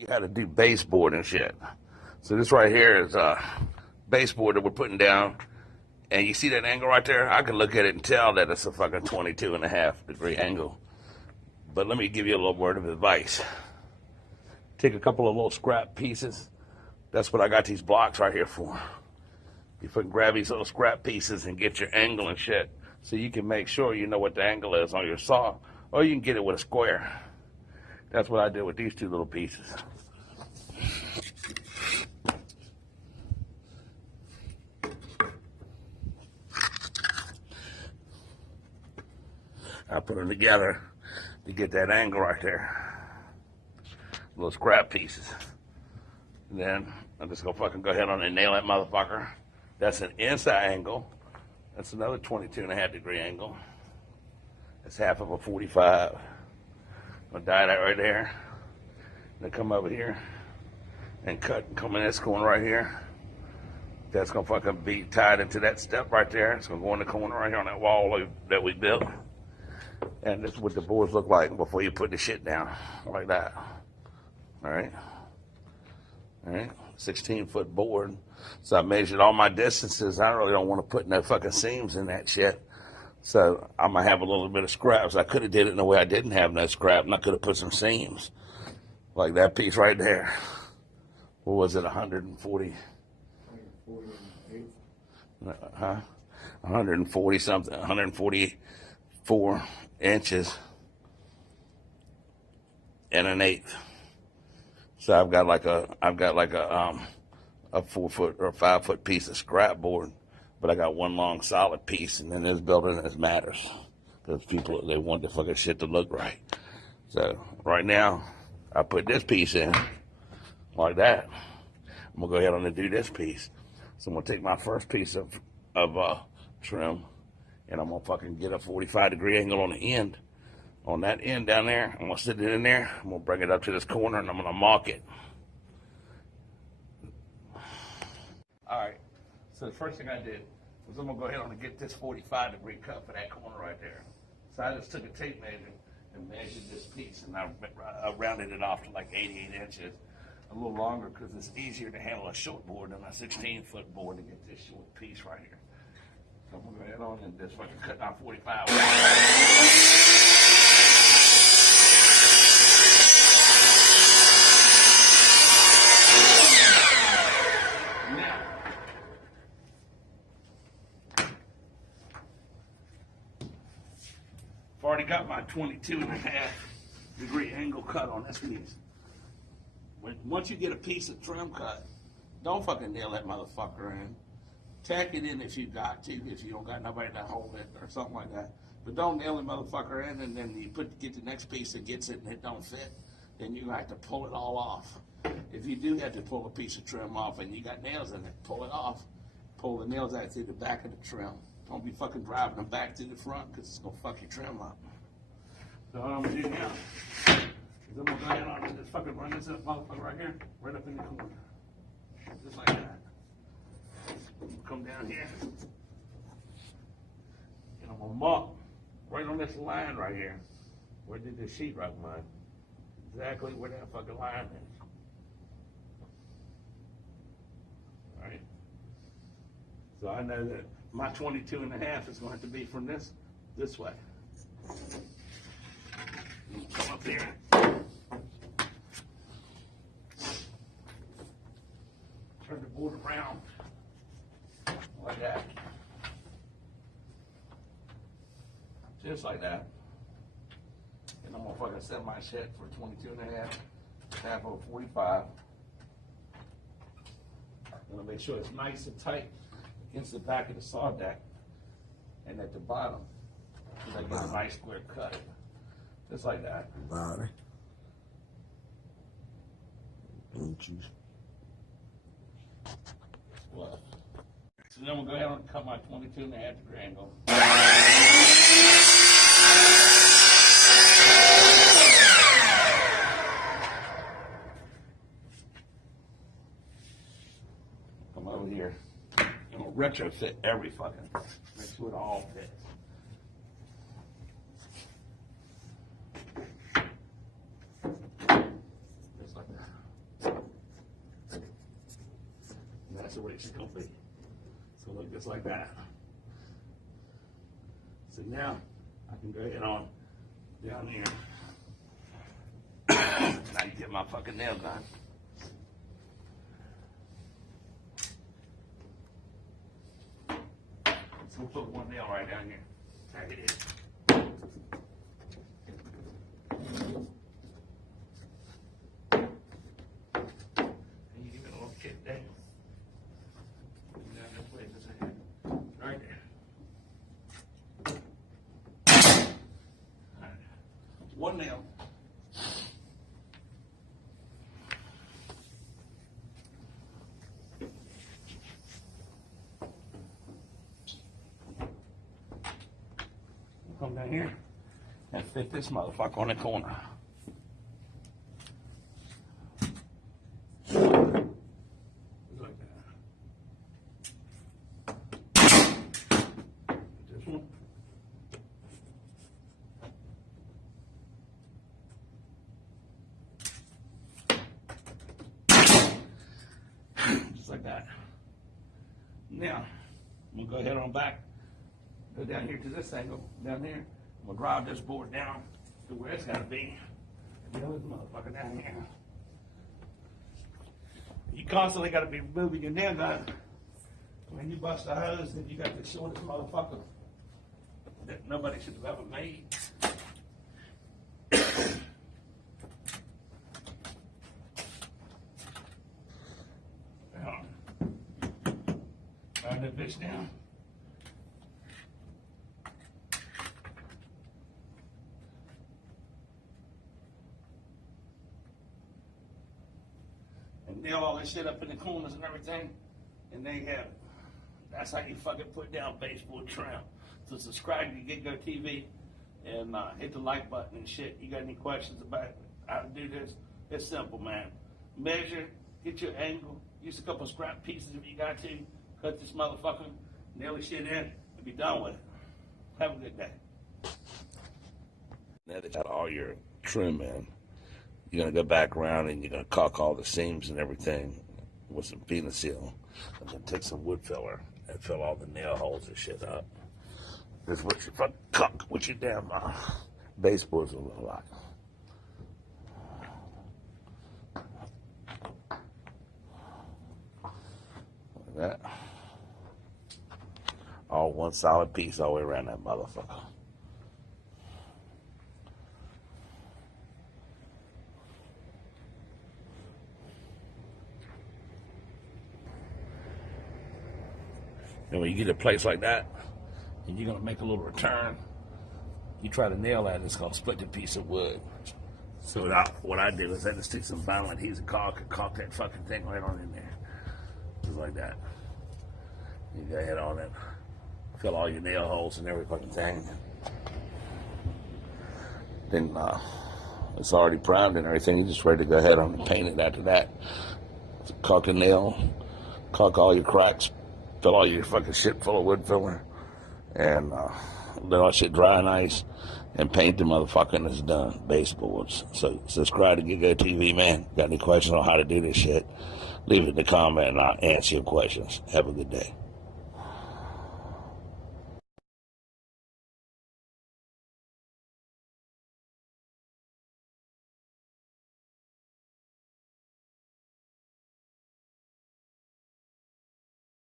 You had to do baseboard and shit. So this right here is a baseboard that we're putting down. And you see that angle right there? I can look at it and tell that it's a fucking 22.5-degree angle. But let me give you a little word of advice. Take a couple of little scrap pieces. That's what I got these blocks right here for. You fucking grab these little scrap pieces and get your angle and shit. So you can make sure you know what the angle is on your saw. Or you can get it with a square. That's what I did with these two little pieces. I put them together to get that angle right there. Little scrap pieces. And then I'm just gonna fucking go ahead on and nail that motherfucker. That's an inside angle. That's another 22.5-degree angle. That's half of a 45. I'm gonna die that right there. Then come over here and cut and come in this corner right here. That's gonna fucking be tied into that step right there. It's gonna go in the corner right here on that wall that we built. And this is what the boards look like before you put the shit down, like that. All right. 16-foot board. So I measured all my distances. I really don't want to put no fucking seams in that shit. So I'm gonna have a little bit of scraps. I could have did it in a way I didn't have no scrap, and I could have put some seams, like that piece right there. What was it? 140? 140 something. 144 inches and an eighth. So I've got like a 4-foot or 5-foot piece of scrap board, but I got one long solid piece, and then this building this matters because people, they want the fucking shit to look right. So right now I put this piece in like that. I'm gonna go ahead and do this piece. So I'm gonna take my first piece of trim, and I'm gonna fucking get a 45-degree angle on the end. On that end down there, I'm gonna sit it in there. I'm gonna bring it up to this corner, and I'm gonna mark it. All right. So the first thing I did was I'm gonna go ahead and get this 45-degree cut for that corner right there. So I just took a tape measure and measured this piece, and I rounded it off to like 88 inches. A little longer because it's easier to handle a short board than a 16-foot board to get this short piece right here. So I'm gonna go ahead on and just fucking cut down 45. Now, I've already got my 22.5-degree angle cut on this piece. Once you get a piece of trim cut, don't fucking nail that motherfucker in. Tack it in if you got to, if you don't got nobody to hold it or something like that. But don't nail the motherfucker in, and then you get the next piece that gets it and it don't fit, then you have to pull it all off. If you do have to pull a piece of trim off and you got nails in it, pull it off. Pull the nails out through the back of the trim. Don't be fucking driving them back to the front because it's gonna fuck your trim up. So what I'm gonna do now is I'm gonna go ahead and just fucking run this up motherfucker right here, right up in the corner. Just like that. Come down here. And I'm gonna mark right on this line right here. Where did this sheetrock line? Exactly where that fucking line is. Alright. So I know that my 22.5 is going to be from this way. Come up here. Turn the board around like that. Just like that. And I'm gonna fucking set my shit for 22.5, half of 45. I'm gonna make sure it's nice and tight against the back of the saw deck and at the bottom. So I get a nice square cut. Just like that. Body. Inches. What? So then we'll go ahead and cut my 22.5-degree angle. Come over here. I'm gonna retrofit every fucking thing. Make sure it all fits. Just like that. That's the way it's gonna be. So look just like that. So now I can go ahead on down here. Now you get my fucking nail gun. So we'll put one nail right down here. Tag it in. And you give it a little kick down. Down this way, just ahead. Right there. All right. One nail. Come down here and fit this motherfucker on the corner. Like that. This one. Just like that. Now, I'm gonna go ahead on back. Go down here to this angle, down here. I'm gonna drive this board down to where it's gotta be. The other motherfucker down here. You constantly gotta be moving your nail gun. When you bust a hose, then you got the shortest motherfucker that nobody should have ever made. Now, drive that bitch down. And nail all this shit up in the corners and everything, and there you have it. That's how you fucking put down baseboard trim. So subscribe to Get Go TV and hit the like button and shit. You got any questions about how to do this? It's simple, man. Measure, get your angle, use a couple scrap pieces if you got to, cut this motherfucker, nail the shit in, and be done with it. Have a good day. Now that you got all your trim in, you're going to go back around and you're going to caulk all the seams and everything with some peanut seal. And then take some wood filler and fill all the nail holes and shit up. This is what you fucking caulk with your damn baseboards will look like. Like that. All one solid piece all the way around that motherfucker. And when you get a place like that, and you're gonna make a little return, you try to nail that, it's gonna split the piece of wood. So what I do is I just take some vinyl adhesive caulk and caulk that fucking thing right on in there. Just like that. You go ahead on it, fill all your nail holes and every fucking thing. Then it's already primed and everything, you're just ready to go ahead on and paint it after that. So caulk a nail, caulk all your cracks, fill all your fucking shit full of wood filler, and let all shit dry and ice, and paint the motherfucker, and it's done. Baseboards. So subscribe to Get Go TV, man. Got any questions on how to do this shit? Leave it in the comment, and I'll answer your questions. Have a good day.